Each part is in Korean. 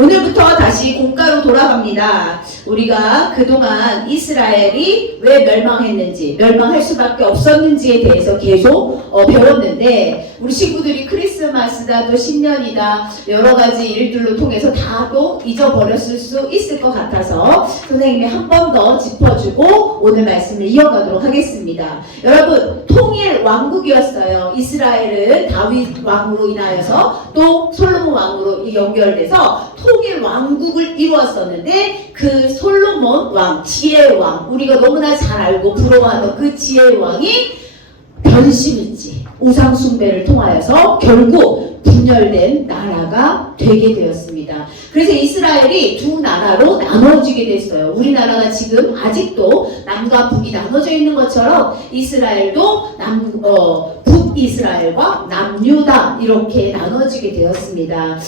오늘부터 다시 공가로 돌아갑니다. 우리가 그동안 이스라엘이 왜 멸망했는지, 멸망할 수밖에 없었는지에 대해서 계속 배웠는데, 우리 친구들이 크리스마스다, 또 신년이다, 여러 가지 일들로 통해서 다도 잊어버렸을 수 있을 것 같아서 선생님이 한 번 더 짚어주고 오늘 말씀을 이어가도록 하겠습니다. 여러분, 통일 왕국이었어요. 이스라엘은 다윗 왕으로 인하여서 또 솔로몬 왕으로 연결돼서 통일 왕국을 이루었었는데, 그 솔로몬 왕, 지혜의 왕, 우리가 너무나 잘 알고 부러워하는 그 지혜의 왕이 변심했지. 우상 숭배를 통하여서 결국 분열된 나라가 되게 되었습니다. 그래서 이스라엘이 두 나라로 나눠지게 됐어요. 우리나라가 지금 아직도 남과 북이 나눠져 있는 것처럼 이스라엘도 북이스라엘과 남유다 이렇게 나눠지게 되었습니다.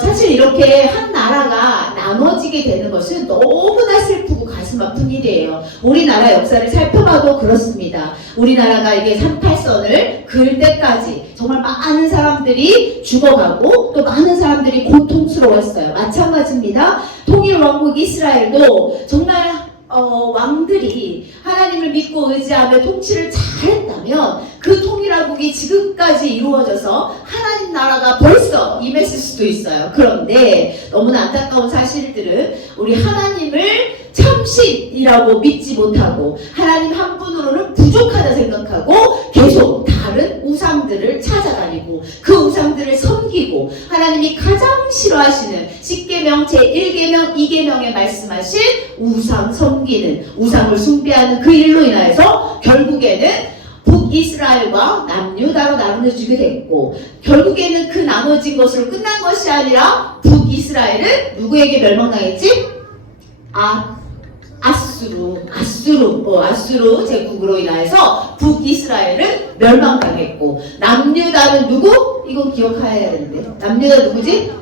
사실 이렇게 한 나라가 나눠지게 되는 것은 너무나 슬프고 가슴 아픈 일이에요. 우리나라 역사를 살펴봐도 그렇습니다. 우리나라가 이게 38선을 그을 때까지 정말 많은 사람들이 죽어가고 또 많은 사람들이 고통스러웠어요. 마찬가지입니다. 통일왕국 이스라엘도 정말 왕들이 하나님을 믿고 의지하며 통치를 잘했다면 그 통일왕국이 지금까지 이루어져서 하나님 나라가 벌써 임했을 수도 있어요. 그런데 너무나 안타까운 사실들은 우리 하나님을 참신이라고 믿지 못하고 하나님 한 분으로는 부족하다 생각하고 계속 다른 우상들을 찾아다니고 그 우상들을 섬기고, 하나님이 가장 싫어하시는 10계명 제1계명 2계명에 말씀하신 우상 섬기는, 우상을 숭배하는 그 일로 인하여서 결국에는 북이스라엘과 남유다로 나눠지게 됐고, 결국에는 그 나눠진 것으로 끝난 것이 아니라 북이스라엘은 누구에게 멸망당했지? 아수르 제국으로 인하여서 북이스라엘은 멸망당했고, 남유다는 누구? 이건 기억해야 되는데, 남유다 누구지?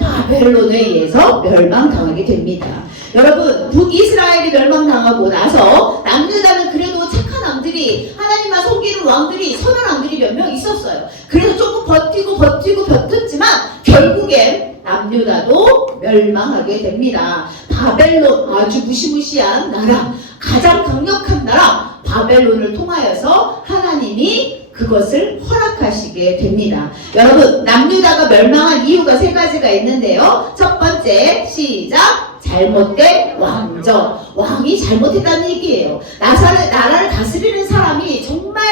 바벨론에 의해서 멸망당하게 됩니다. 여러분, 북이스라엘이 멸망당하고 나서 남유다는 그래도 착한 왕들이, 하나님만 섬기는 왕들이, 선한 왕들이 몇 명 있었어요. 그래서 조금 버텼지만 결국엔 남유다도 멸망하게 됩니다. 바벨론, 아주 무시무시한 나라, 가장 강력한 나라 바벨론을 통하여서 하나님이 그것을 허락하시게 됩니다. 여러분, 남유다가 멸망한 이유가 세 가지가 있는데요. 첫 번째, 시작! 잘못된 왕정. 왕이 잘못했다는 얘기예요. 나라를 다스리는 사람이 정말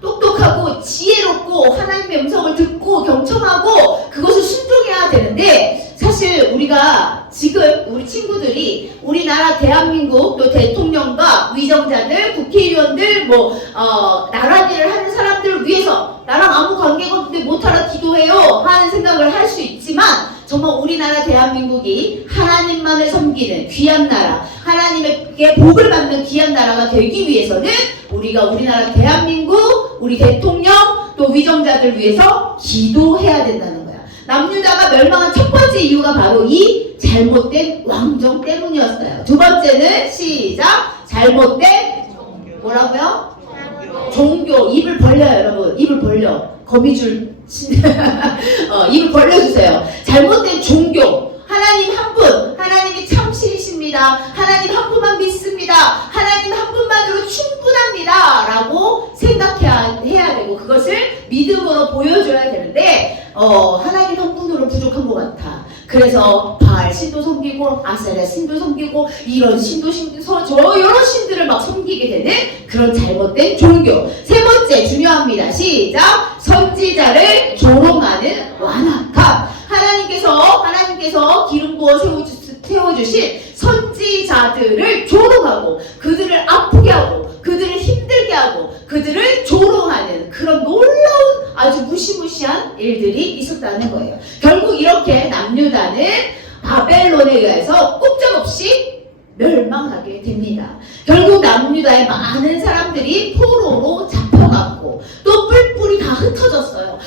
똑똑하고 지혜롭고 하나님의 음성을 듣고 경청하고 그것을 순종해야 되는데, 사실 우리가 지금 우리 친구들이 우리나라 대한민국 또 대통령과 위정자들, 국회의원들, 나라 일을 하는 사람들을 위해서 나랑 아무 관계가 없는데 못하라 기도해요 하는 생각을 할 수 있지만, 정말 우리나라 대한민국이 하나님만을 섬기는 귀한 나라, 하나님에게 복을 받는 귀한 나라가 되기 위해서는 우리가 우리나라 대한민국, 우리 대통령, 또 위정자들 위해서 기도해야 된다는 거야. 남유다가 멸망한 첫 번째 이유가 바로 이 잘못된 왕정 때문이었어요. 두 번째는 시작! 잘못된 뭐라고요? 종교. 입을 벌려요, 여러분. 입을 벌려. 거미줄 입을 벌려주세요. 잘못된 종교. 하나님 한 분, 하나님이 참신이십니다. 하나님 한 분만 믿습니다. 하나님 한 분만으로 충분합니다 라고 생각해야 되고, 그것을 믿음으로 보여줘야 되는데 하나님 한 분으로 부족한 것 같아. 그래서 바알 신도 섬기고 아세라 신도 섬기고 이런 신도 여러 신들을 막 섬기게 되는 그런 잘못된 종교. 세 번째 중요합니다. 시작! 선지자를 조롱하는 완악함. 하나님께서 기름 부어 세워주신 선지자들을 조롱하고 그들을 아프게 하고 그들을 힘들게 하고 그들을 조롱하는 그런 놀라운 아주 무시무시한 일들이 있었다는 거예요. 결국 이렇게 남유다는 바벨론에 의해서 꼼짝없이 멸망하게 됩니다. 결국 남유다의 많은 사람들이 포로로 잡혀갔고 또 뿔뿔이 다 흩어졌어요.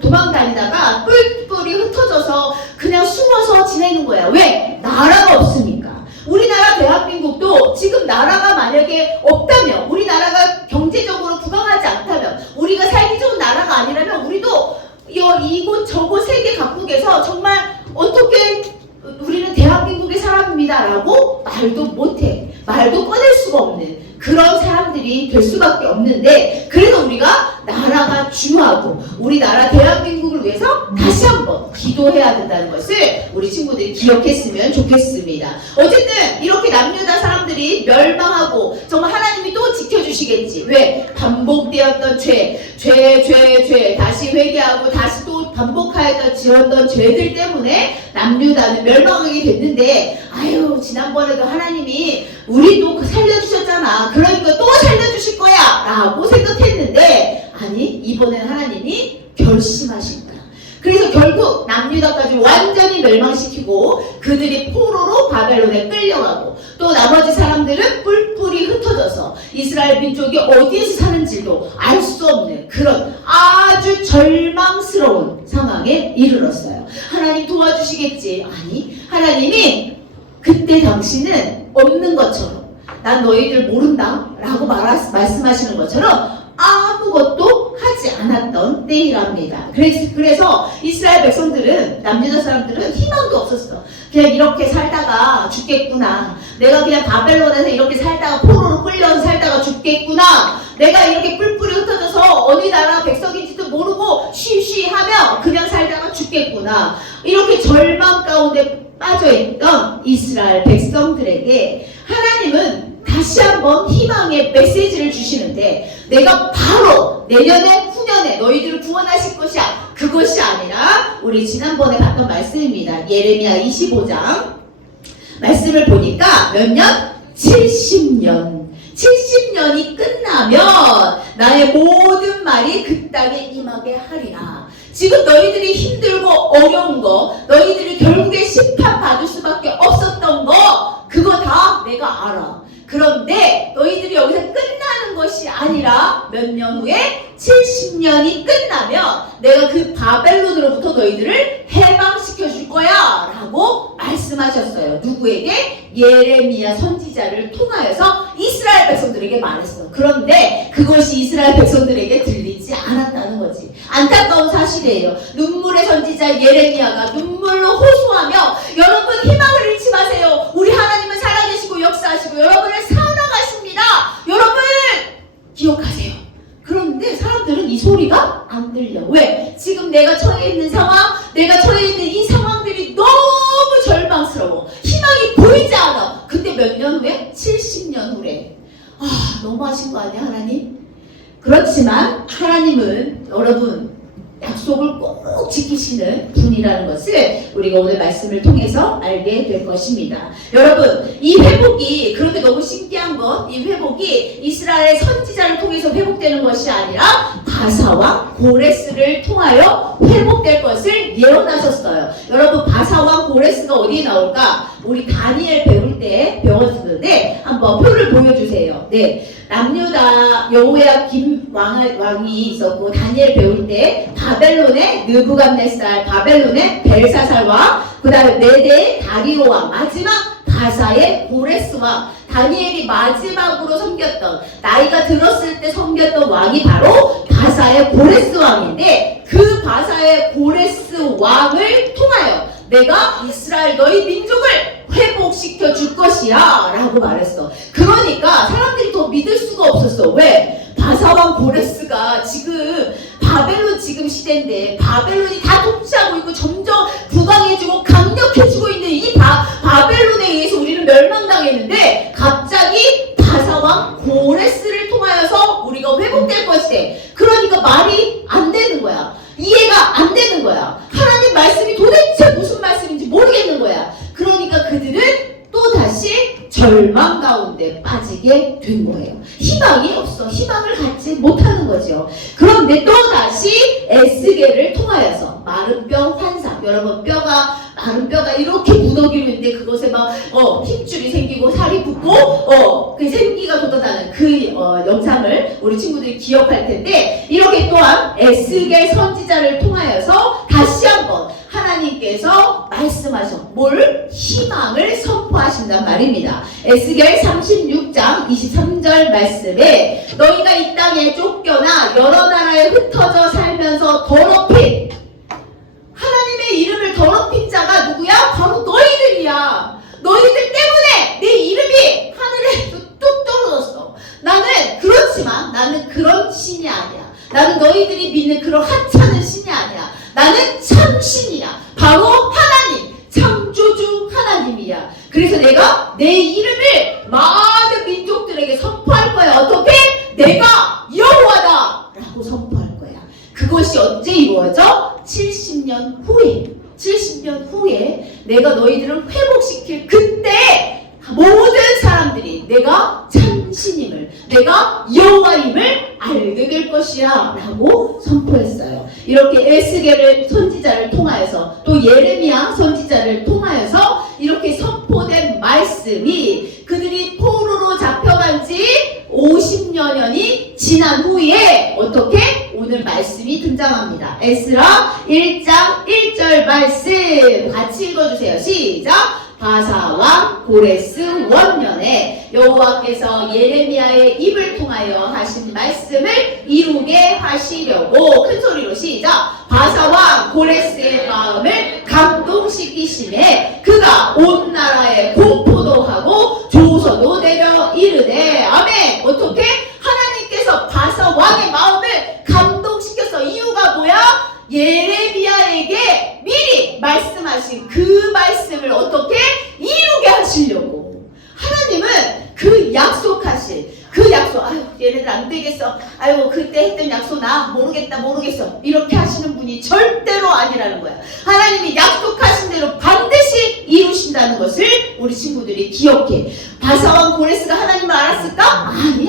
도망다니다가 뿔뿔이 흩어져서 그냥 숨어서 지내는 거야. 왜? 나라가 없으니까. 우리나라 대한민국도 지금 나라가 만약에 없다면, 우리나라가 경제적으로 부강하지 않다면, 우리가 살기 좋은 나라가 아니라면 우리도 이곳 저곳 세계 각국에서 정말 말도 못해. 말도 꺼낼 수가 없는 그런 사람들이 될 수밖에 없는데, 그래도 우리가 나라가 중요하고 우리나라 대한민국을 위해서 다시 한번 기도해야 된다는 것을 우리 친구들이 기억했으면 좋겠습니다. 어쨌든 이렇게 남유다 사람들이 멸망하고 정말 하나님이 또 지켜주시겠지. 왜? 반복되었던 죄 다시 회개하고 다시 또 반복하였던 지었던 죄들 때문에 남유다는 멸망하게 됐는데, 아유 지난번에도 하나님이 우리 또 살려주셨잖아, 그러니까 또 살려주실 거야 라고 생각했는데, 아니 이번엔 하나님이 결심하신 거야. 그래서 결국 남유다까지 완전히 멸망시키고 그들이 포로로 바벨론에 끌려가고, 또 나머지 사람들은 뿔뿔이 흩어져서 이스라엘 민족이 어디에서 사는지도 알 수 없는 그런 아주 절망스러운 상황에 이르렀어요. 하나님 도와주시겠지? 아니, 하나님이 그때 당시는 없는 것처럼, 난 너희들 모른다 라고 말씀하시는 것처럼 아무것도 하지 않았던 때이랍니다. 그래서 이스라엘 백성들은, 남유다 사람들은 희망도 없었어. 그냥 이렇게 살다가 죽겠구나. 내가 그냥 바벨론에서 이렇게 살다가 포로로 끌려서 살다가 죽겠구나. 내가 이렇게 뿔뿔이 흩어져서 어느 나라 백성인지도 모르고 쉬쉬하며 그냥 살다가 죽겠구나. 이렇게 절망 가운데 빠져있던 이스라엘 백성들에게 하나님은 다시 한번 희망의 메시지를 주시는데, 내가 바로 내년에 후년에 너희들을 구원하실 것이야. 그것이 아니라 우리 지난번에 봤던 말씀입니다. 예레미야 25장 말씀을 보니까 몇 년? 70년. 70년이 끝나면 나의 모든 말이 그 땅에 임하게 하리라. 지금 너희들이 힘들고 어려운 거, 너희들이 결국에 심판받을 수밖에 없었던 거, 그거 다 내가 알아. 그런데 너희들이 여기서 끝나는 것이 아니라 몇 년 후에 70년이 끝나면 내가 그 바벨론으로부터 너희들을 해방시켜 줄 거야 라고 말씀하셨어요. 누구에게? 예레미야 선지자를 통하여서 이스라엘 백성들에게 말했어. 그런데 그것이 이스라엘 백성들에게 들리지 않았다는 거지. 안타까운 사실이에요. 눈물의 선지자 예레미야가 눈물로 호소하며, 여러분 희망을 잃지 마세요. 우리 하나님은 살아계시고 역사하시고 여러분을 사랑하십니다. 여러분 기억하세요. 그런데 사람들은 이 소리가 안 들려. 왜? 지금 내가 처해 있는 상황, 내가 처해 있는 이 상황들이 너무 절망스러워. 희망이 보이지 않아. 근데 몇 년 후에? 70년 후래. 아, 너무하신 거 아니야 하나님? 그렇지만 하나님은 여러분 약속을 꼭 지키시는 분이라는 것을 우리가 오늘 말씀을 통해서 알게 될 것입니다. 여러분, 이 회복이, 그런데 너무 신기한 건, 이 회복이 이스라엘 선지자를 통해서 회복되는 것이 아니라 바사왕 고레스를 통하여 회복될 것을 예언하셨어요. 여러분, 바사왕 고레스가 어디에 나올까? 우리 다니엘 배울 때 배웠는데 한번 표를 보여주세요. 네, 남유다 여호야김 왕이 있었고, 다니엘 배울 때 바벨론의 느부갓네살, 바벨론의 벨사살 왕, 그 다음에 메대의 다리오 왕, 마지막 바사의 고레스 왕. 다니엘이 마지막으로 섬겼던, 나이가 들었을 때 섬겼던 왕이 바로 바사의 고레스 왕인데, 그 바사의 고레스 왕을 통하여 내가 이스라엘 너희 민족을 회복시켜 줄 것이야 라고 말했어. 그러니까 사람들이 더 믿을 수가 없었어. 왜? 바사왕 고레스가 지금 바벨론 지금 시대인데 바벨론이 다 통치하고 있고 점점 부강해지고 강력해지고 있는 이 바벨론에 의해서 우리는 멸망당했는데, 갑자기 바사왕 고레스를 통하여서 우리가 회복될 것이래. 그러니까 말이 안 되는 거야. 이해가 안 되는 거야. 하나님 말씀이 도대체 무슨 말씀인지 모르겠는 거야. 그러니까 그들은 또 다시 절망 가운데 빠지게 된 거예요. 희망이 없어. 희망을 갖지 못하는 거죠. 그런데 또 다시 에스겔을 통하여서 마른 뼈 환상. 여러분, 마른 뼈가 이렇게 무더기로 있는데 그것에 막 힘줄이 생기고 살이 붙고 그 생기가 돋아나는 그 영상을 우리 친구들이 기억할 텐데, 이렇게 또한 에스겔 선지자를 통하여서 다시 한번 하나님께서 말씀하셔. 뭘? 희망을 선포하신단 말입니다. 에스겔 36장 23절 말씀에, 너희가 이 땅에 쫓겨나 여러 나라에 흩어져 살면서 더럽힌, 하나님의 이름을 더럽힌 자가 누구야? 바로 너희들이야. 너희들 때문에 내 이름이 나는 너희들이 믿는 그런 하찮은 신이 아니야. 나는 참신이야. 바로 하나님, 창조주 하나님이야. 그래서 내가 내 이름을 많은 민족들에게 선포할 거야. 어떻게? 내가 여호와다 라고 선포할 거야. 그것이 언제 이루어져? 70년 후에. 70년 후에 내가 너희들을 회복시킬 그때 모든 사람들이 내가 참신임을, 내가 여호와임을 알게 될 것이야 라고 선포했어요. 이렇게 에스겔을 선지자를 통하여서 또 예레미야 선지자를 통하여서 이렇게 선포된 말씀이 그들이 포로로 잡혀간 지 50여 년이 지난 후에 어떻게? 오늘 말씀이 등장합니다. 에스라 1장 1절 말씀 같이 읽어주세요. 시작! 바사왕 고레스 원년에 여호와께서 예레미야의 입을 통하여 하신 말씀을 이루게 하시려고 큰 소리로 시작! 바사왕 고레스의 마음을 감동시키심에 그가 온 나라에 공포도 하고 조서도 내려 이르되 아멘. 어떻게? 하나님께서 바사왕의 마음을 감동시켰어. 이유가 뭐야? 예레미야에게 미리 말씀하신 그 말씀을 어떻게 이루게 하시려고. 하나님은 그 약속하신 그 약속, 아유 얘네들 안 되겠어, 아유 그때 했던 약속 나 모르겠어 이렇게 하시는 분이 절대로 아니라는 거야. 하나님이 약속하신 대로 반드시 이루신다는 것을 우리 친구들이 기억해. 바사왕 고레스가 하나님을 알았을까? 아니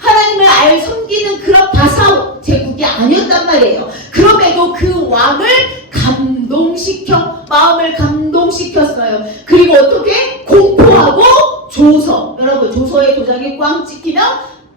하나님을 섬기는 그런 바사 제국이 아니었단 말이에요. 그럼에도 그 왕을 감동시켜, 마음을 감동시켰어요. 그리고 어떻게? 공포하고 조서. 여러분 조서의 도장이 꽝 찍히면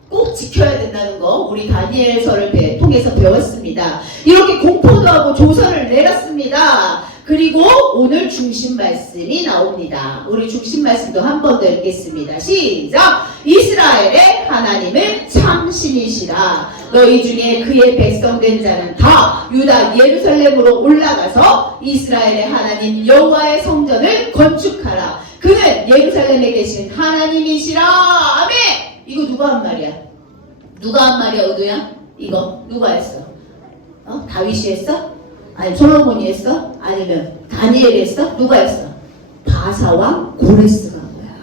꼭 지켜야 된다는 거 우리 다니엘서를 통해서 배웠습니다. 이렇게 공포도 하고 조서를 내렸습니다. 그리고 오늘 중심 말씀이 나옵니다. 우리 중심 말씀도 한 번 더 읽겠습니다. 시작! 이스라엘의 하나님을 참신이시라. 너희 중에 그의 백성된 자는 다 유다 예루살렘으로 올라가서 이스라엘의 하나님 여호와의 성전을 건축하라. 그는 예루살렘에 계신 하나님이시라. 아멘! 이거 누가 한 말이야? 누가 한 말이야, 의도야? 이거 누가 했어? 다윗이 했어? 아니 솔로몬이 했어? 아니면 다니엘이 했어? 누가 했어? 바사왕 고레스가 한 거야.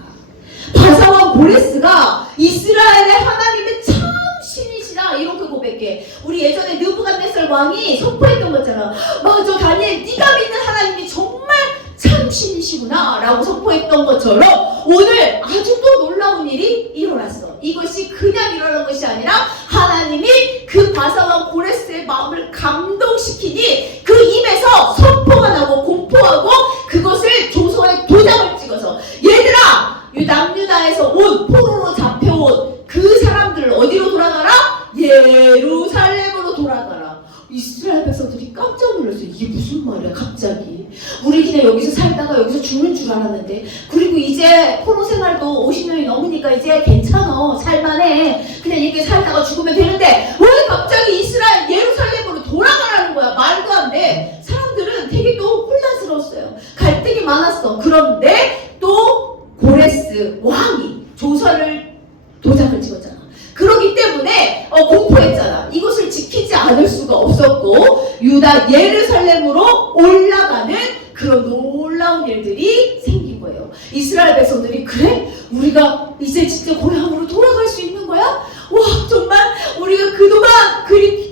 바사왕 고레스가 이스라엘의 하나님의 참 신이시라 이렇게 고백해. 우리 예전에 느부갓네살 왕이 선포했던 거잖아. 맞아 다니엘, 네가 믿는 하나님이 정말 참 신이시구나 라고 선포했던 것처럼 오늘 아주 또 놀라운 일이 일어났어. 이것이 그냥 일어난 것이 아니라 하나님이 그 바사왕 고레스의 마음을 감동시키니 그 입에서 선포가 나고 공포하고 그것을 조서에 도장을 찍어서 얘들아 남유다에서 온 포로로 잡혀온 그 사람들을 어디로 돌아가라? 예루살렘으로 돌아가라. 이스라엘 백성들이 깜짝 놀랐어요. 이게 무슨 말이야 갑자기. 우리 그냥 여기서 살다가 여기서 죽는 줄 알았는데, 그리고 이제 포로 생활도 50년이 넘으니까 이제 괜찮아 살만해, 그냥 이렇게 살다가 죽으면 되는데 왜 갑자기 이스라엘 예루살렘으로 돌아가라는 거야. 말도 안 돼. 사람들은 되게 또 혼란스러웠어요. 갈등이 많았어. 그런데 또 고레스 왕이 조서를 도장을 찍었잖아. 그렇기 때문에 공포했잖아. 이것을 지키지 않을 수가 없었고 유다 예루살렘으로 올라가는 그런 놀라운 일들이 생긴 거예요. 이스라엘 백성들이 그래? 우리가 이제 진짜 고향으로 돌아갈 수 있는 거야? 와 정말 우리가 그동안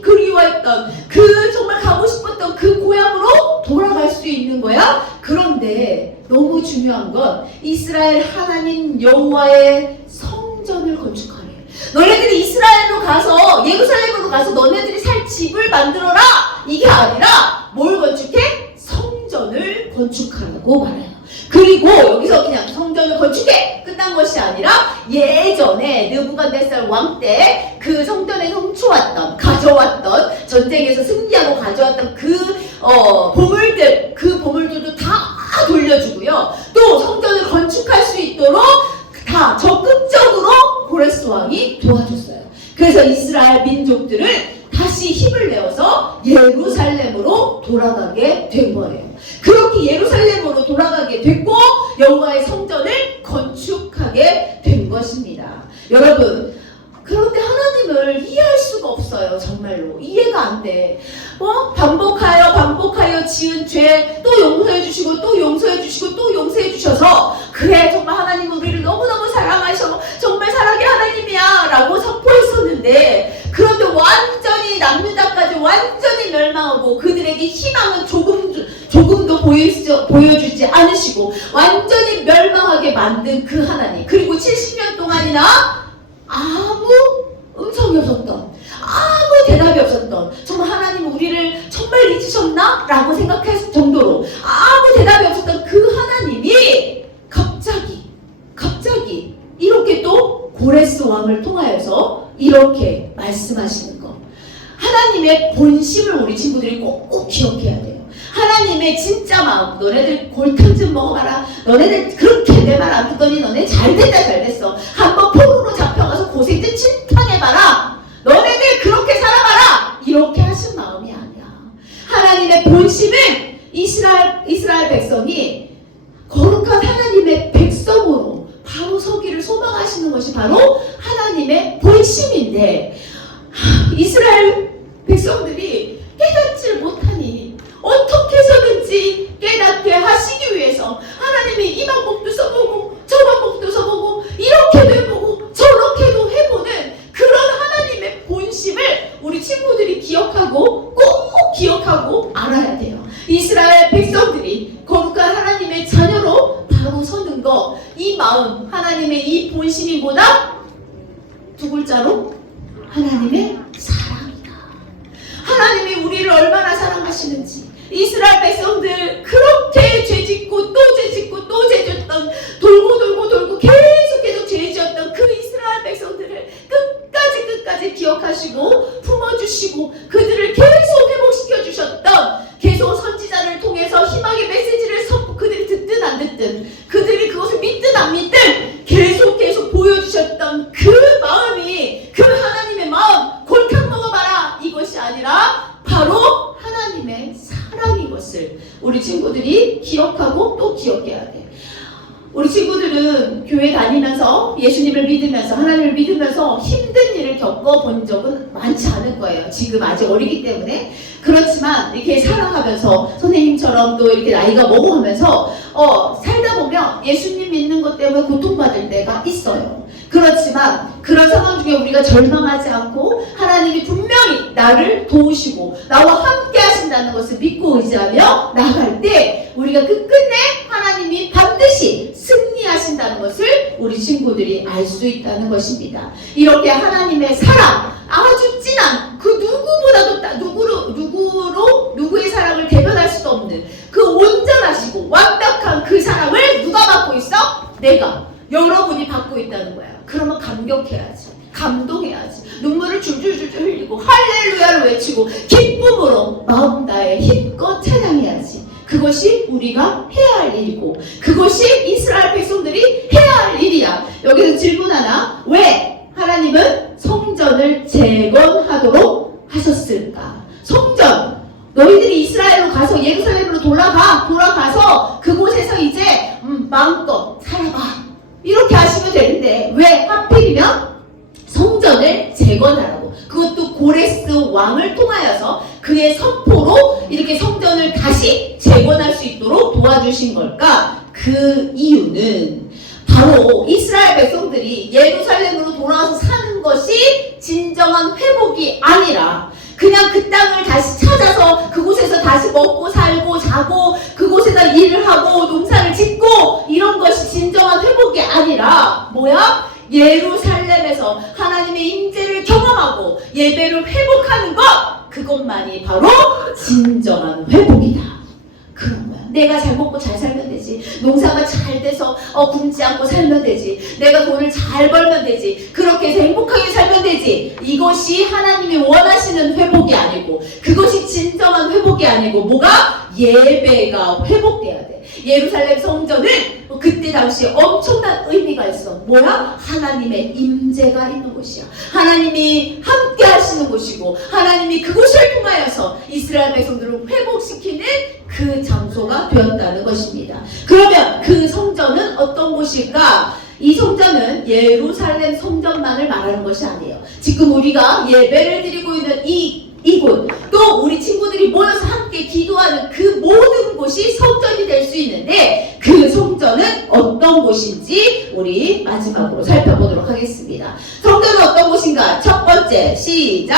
그리워했던 그 정말 가고 싶었던 그 고향으로 돌아갈 수 있는 거야? 그런데 너무 중요한 건 이스라엘 하나님 여호와의 성전을 건축하래. 너네들이 이스라엘로 가서 예루살렘으로 가서 너네들이 살 집을 만들어라 이게 아니라 뭘 건축해? 성전을 건축하라고 말해요. 그리고 여기서 그냥 성전을 건축해 끝난 것이 아니라 예전에 느부갓네살 왕 때 그 성전에서 훔쳐왔던 가져왔던 전쟁에서 승리하고 가져왔던 그 보물들, 그 보물들도 다 돌려주고요. 또 성전을 건축할 수 있도록 다 적극적으로 고레스 왕이 도와줬어요. 그래서 이스라엘 민족들을 다시 힘을 내어서 예루살렘으로 돌아가게 된 거예요. 그렇게 예루살렘으로 돌아가게 됐고 여호와의 성전을 건축하게 된 것입니다. 여러분, 그런데 하나님을 이해할 수가 없어요. 정말로 이해 안 돼. 반복하여 지은 죄 또 용서해 주시고 또 용서해 주시고 또 용서해 주셔서 그래 정말 하나님은 우리를 너무너무 사랑하셔 정말 사랑의 하나님이야 라고 선포했었는데, 그런데 완전히 남유다까지 완전히 멸망하고 그들에게 희망은 조금도 보여주지 않으시고 완전히 멸망하게 만든 그 하나님, 그리고 70년 동안이나 아무 음성이 없었던, 아무 대답이 없었던, 정말 하나님 우리를 정말 잊으셨나? 라고 생각할 정도로 아무 대답이 없었던 그 하나님이 갑자기 이렇게 또 고레스 왕을 통하여서 이렇게 말씀하시는 것. 하나님의 본심을 우리 친구들이 꼭 기억해야 돼요. 하나님의 진짜 마음. 너네들 골탕 좀 먹어봐라. 너네들 그렇게 내 말 안 듣더니 너네 잘됐어. 한번 포로로 잡혀가서 고생 좀 진탕해봐라. 너네들 그렇게 살아봐라. 이렇게 하신 마음이 아니야. 하나님의 본심은 이스라엘 백성이 거룩한 하나님의 백성으로 바로 서기를 소망하시는 것이 바로 하나님의 본심인데, 이스라엘 백성들이 깨닫지를 못하니 어떻게 해서든지 깨닫게 하시기 위해서 하나님이 이 방법도 써보고 저 방법도 써보고 이렇게도 해보고 저렇게도 해보는 그런 하나님의 본심을 우리 친구들이 꼭 기억하고 알아야 돼요. 이스라엘 백성들이 거룩한 하나님의 자녀로 바로 서는 거, 이 마음, 하나님의 이 본심이 뭐다? 두 글자로 하나님의 사랑이다. 하나님이 우리를 얼마나 사랑하시는지, 이스라엘 백성들 그렇게 죄짓고 또 죄짓고 또 죄졌던, 돌고 계속 죄지었던 그 이스라엘 백성들을 끝까지 기억하시고 품어주시고 그들을 계속 회복시켜 주셨던, 계속 선지자를 통해서 희망의 메시지를 그들이 듣든 안 듣든, 그들이 그것을 믿든 안 믿든 계속 보여주셨던 그 마음이, 그 하나님의 마음, 골탕 먹어봐라 이것이 아니라 바로 하나님의 사랑인 것을 우리 친구들이 기억하고 또 기억해야 돼. 우리 친구들은 교회 다니면서 예수님을 믿으면서 하나님을 믿으면서 힘든 일을 겪어본 적은 많지 않을 거예요. 지금 아직 어리기 때문에. 그렇지만 이렇게 살아가면서 선생님처럼 또 이렇게 나이가 먹어가면서 살다 보면 예수님 믿는 것 때문에 고통받을 때가 있어요. 그렇지만 그런 상황 중에 우리가 절망하지 않고 하나님이 분명히 나를 도우시고 나와 함께 하신다는 것을 믿고 의지하며 나아갈 때 우리가 끝끝내 하나님이 반드시 승리하신다는 것을 우리 친구들이 알 수 있다는 것입니다. 이렇게 하나님의 사랑, 아주 진한, 그 누구의 사랑을 대변할 수도 없는 그 온전하시고 완벽한 그 사랑을 누가 받고 있어? 내가, 여러분이 받고 있다는 거야. 그러면 감격해야지, 감동해야지, 눈물을 줄줄줄 흘리고 할렐루야를 외치고 기쁨으로 마음 다해 힘껏 찬양해야지. 그것이 우리가 해야 할 일이고 그것이 이스라엘 백성들이 해야 할 일이야. 여기서 질문 하나. 왜 하나님은 성전을 재건하도록 하셨을까? 성전, 너희들이 이스라엘로 가서 예루살렘으로 돌아가서 그곳에서 이제 마음껏 살아봐 이렇게 하시면 되는데 왜 하필이면 성전을 재건하라고, 그것도 고레스 왕을 통하여서 그의 선포로 이렇게 성전을 다시 재건할 수 있도록 도와주신 걸까? 그 이유는 바로 이스라엘 백성들이 예루살렘으로 돌아와서 사는 것이 진정한 회복이 아니라 그냥 그 땅을 다시 찾아서 그곳에서 다시 먹고 살고 자고 그곳에다 일을 하고 농사를 짓고 이런 것이 진정한 회복이 아니라 뭐야? 예루살렘에서 하나님의 임재를 경험하고 예배를 회복하는 것, 그것만이 바로 진정한 회복이다. 그런 거야. 내가 잘 먹고 잘 살면 되지. 농사가 잘 돼서 굶지 않고 살면 되지. 내가 돈을 잘 벌면 되지. 그렇게 해서 행복하게 살면 되지. 이것이 하나님이 원하시는 회복이 아니고 그것이 진정한 회복이 아니고 뭐가? 예배가 회복돼야 돼. 예루살렘 성전은 그때 당시에 엄청난 의미가 있어. 뭐야? 하나님의 임재가 있는 곳이야. 하나님이 함께 하시는 곳이고 하나님이 그곳을 통하여서 이스라엘 백성들을 회복시키는 그 장소가 되었다는 것입니다. 그러면 그 성전은 어떤 곳일까? 이 성전은 예루살렘 성전만을 말하는 것이 아니에요. 지금 우리가 예배를 드리고 있는 이 이곳, 또 우리 친구들이 모여서 함께 기도하는 그 모든 곳이 성전이 될 수 있는데 그 성전은 어떤 곳인지 우리 마지막으로 살펴보도록 하겠습니다. 성전은 어떤 곳인가? 첫 번째, 시작!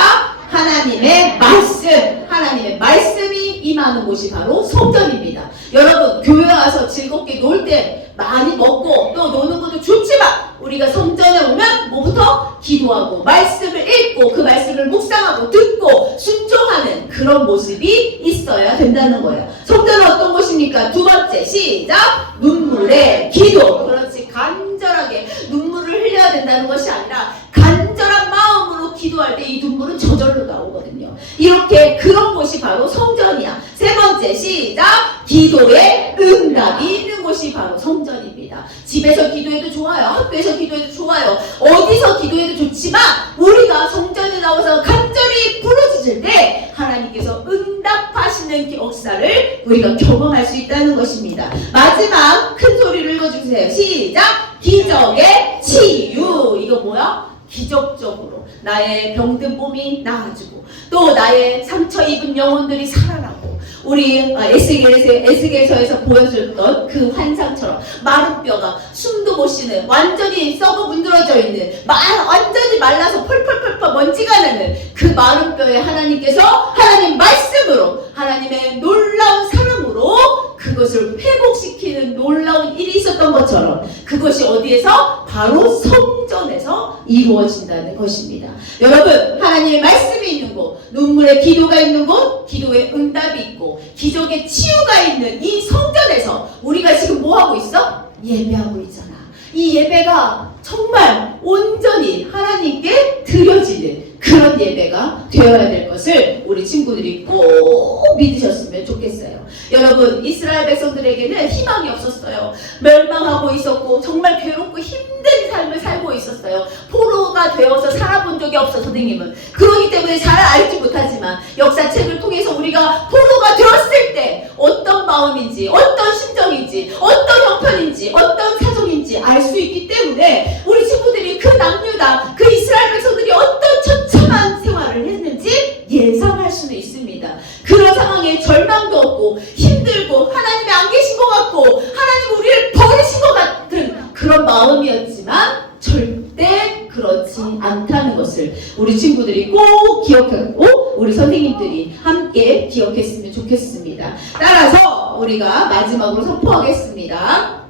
하나님의 말씀, 하나님의 말씀이 임하는 곳이 바로 성전입니다. 여러분, 교회 와서 즐겁게 놀 때 많이 먹고 또 노는 것도 좋지만 우리가 성전에 오면 뭐부터? 기도하고 말씀을 읽고 그 말씀을 묵상하고 듣고 순종하는 그런 모습이 있어야 된다는 거예요. 성전은 어떤 곳입니까? 두 번째, 시작! 눈물의 기도. 그렇지, 간절하게 눈물을 흘려야 된다는 것이 아니라 간절한 마음으로 기도할 때 이 눈물은 저절로 나오거든요. 이렇게 그런 곳이 바로 성전이야. 세 번째, 시작! 기도의 응답이 있는 곳이 바로 성전입니다. 집에서 기도해도 좋아요. 학교에서 기도해도 좋아요. 어디서 기도해도 좋지만 우리가 성전에 나와서 간절히 부르짖을 때 하나님께서 응답하시는 역사를 우리가 경험할 수 있다는 것입니다. 마지막 큰 소리를 읽어주세요. 시작! 기적의 치유. 이거 뭐야? 기적적으로 나의 병든 몸이 나아지고 또 나의 상처 입은 영혼들이 살아나고 우리 에스겔서에서 보여줬던 그 환상처럼 마른 뼈가 숨도 못 쉬는 완전히 썩어 문드러져 있는 완전히 말라서 펄펄펄펄 먼지가 나는 그 마른 뼈에 하나님께서 하나님 말씀으로 하나님의 놀라운 사랑으로 그것을 회복시키는 놀라운 일이 있었던 것처럼 그것이 어디에서? 바로 성전에서 이루어진다는 것입니다. 여러분, 하나님의 말씀이 있는 곳, 눈물의 기도가 있는 곳, 기도의 응답이 있고 기적의 치유가 있는 이 성전에서 우리가 지금 뭐하고 있어? 예배하고 있잖아. 이 예배가 정말 온전히 하나님께 드려지는 그런 예배가 되어야 될 것을 우리 친구들이 꼭 믿으셨으면 좋겠어요. 여러분, 이스라엘 백성들에게는 희망이 없었어요. 멸망하고 있었고 정말 괴롭고 힘든 삶을 살고 있었어요. 포로가 되어서 살아본 적이 없어 선생님은. 그러기 때문에 잘 알지 못하지만 역사책을 통해서 우리가 포로가 되었을 때 어떤 마음인지 어떤 심정인지 어떤 형편인지 어떤 사정인지 알 수 있기 때문에 우리 친구들이 그 남유다 그 이스라엘 백성들이 어떤 처참한 생활을 했는지 예상할 수는 있습니다. 그런 상황에 절망도 없고 힘들고 하나님이 안 계신 것 같고 하나님 우리를 버리신 것 같은 그런 마음이었지만 절대 그렇지 않다는 것을 우리 친구들이 꼭 기억하고 우리 선생님들이 함께 기억했으면 좋겠습니다. 따라서 우리가 마지막으로 선포하겠습니다.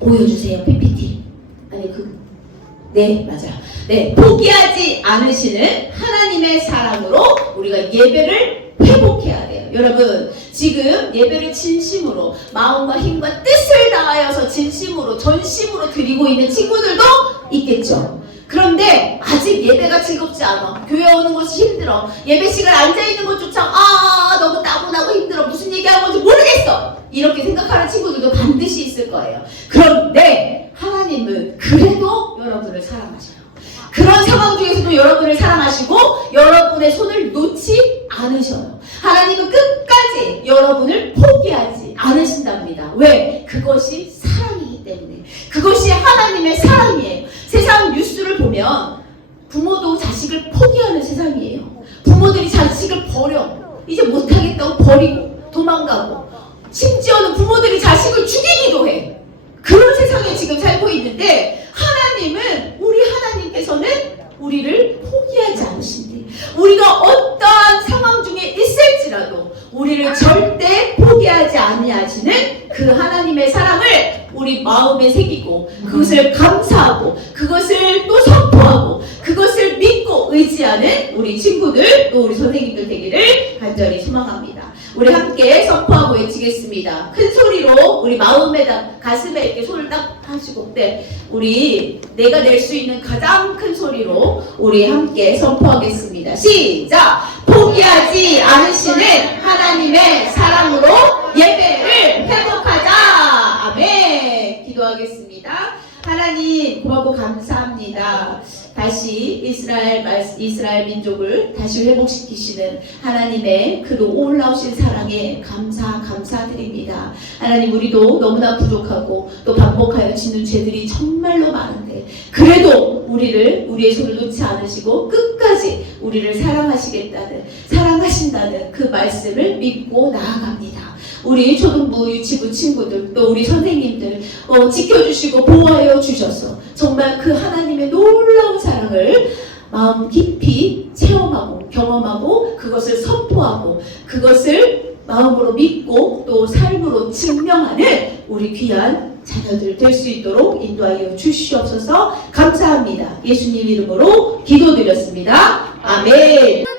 보여주세요. PPT. 아니 네, 맞아요. 네, 포기하지 않으시는 하나님의 사랑으로 우리가 예배를 회복해야 돼요. 여러분, 지금 예배를 진심으로 마음과 힘과 뜻을 다하여서 진심으로 전심으로 드리고 있는 친구들도 있겠죠. 그런데 아직 예배가 즐겁지 않아. 교회 오는 것이 힘들어. 예배 시간 앉아있는 것조차 너무 따분하고 힘들어. 무슨 얘기하는 건지 모르겠어. 이렇게 생각하는 친구들도 반드시 있을 거예요. 그런데 하나님은 그래도 여러분을 사랑하셔요. 그런 상황 중에서도 여러분을 사랑하시고 여러분의 손을 놓지 않으셔요. 하나님은 끝까지 여러분을 포기하지 않으신답니다. 왜? 그것이 사랑이기 때문에. 그것이 하나님의 사랑이에요. 세상 뉴스를 보면 부모도 자식을 포기하는 세상이에요. 부모들이 자식을 버려. 이제 못하겠다고 버리고 도망가고 심지어는 부모들이 자식을 죽이기도 해. 그런 세상에 지금 살고 있는데 하나님은 우리 하나님께서는 우리를 포기하지 않으신대. 우리가 어떠한 상황 중에 있을지라도 우리를 절대 포기하지 아니하시는 그 하나님의 사랑을 우리 마음에 새기고 그것을 감사하고 그것을 또 선포하고 그것을 믿고 의지하는 우리 친구들 또 우리 선생님들 되기를 간절히 소망합니다. 우리 함께 선포하고 외치겠습니다. 큰 소리로 우리 마음에다 가슴에 이렇게 손을 딱 하시고 우리 내가 낼 수 있는 가장 큰 소리로 우리 함께 선포하겠습니다. 시작! 포기하지 않으시는 하나님의 사랑으로 예배를 회복하자. 아멘. 기도하겠습니다. 하나님 고맙고 감사합니다. 다시 이스라엘 민족을 다시 회복시키시는 하나님의 그 놀라우신 사랑에 감사드립니다. 하나님, 우리도 너무나 부족하고 또 반복하여 짓는 죄들이 정말로 많은데 그래도 우리의 손을 놓지 않으시고 끝까지 우리를 사랑하신다는 그 말씀을 믿고 나아갑니다. 우리 초등부, 유치부 친구들, 또 우리 선생님들 지켜주시고 보호하여 주셔서 정말 그 하나님의 놀라운 사랑을 마음 깊이 체험하고 경험하고 그것을 선포하고 그것을 마음으로 믿고 또 삶으로 증명하는 우리 귀한 자녀들 될 수 있도록 인도하여 주시옵소서. 감사합니다. 예수님 이름으로 기도드렸습니다. 아멘.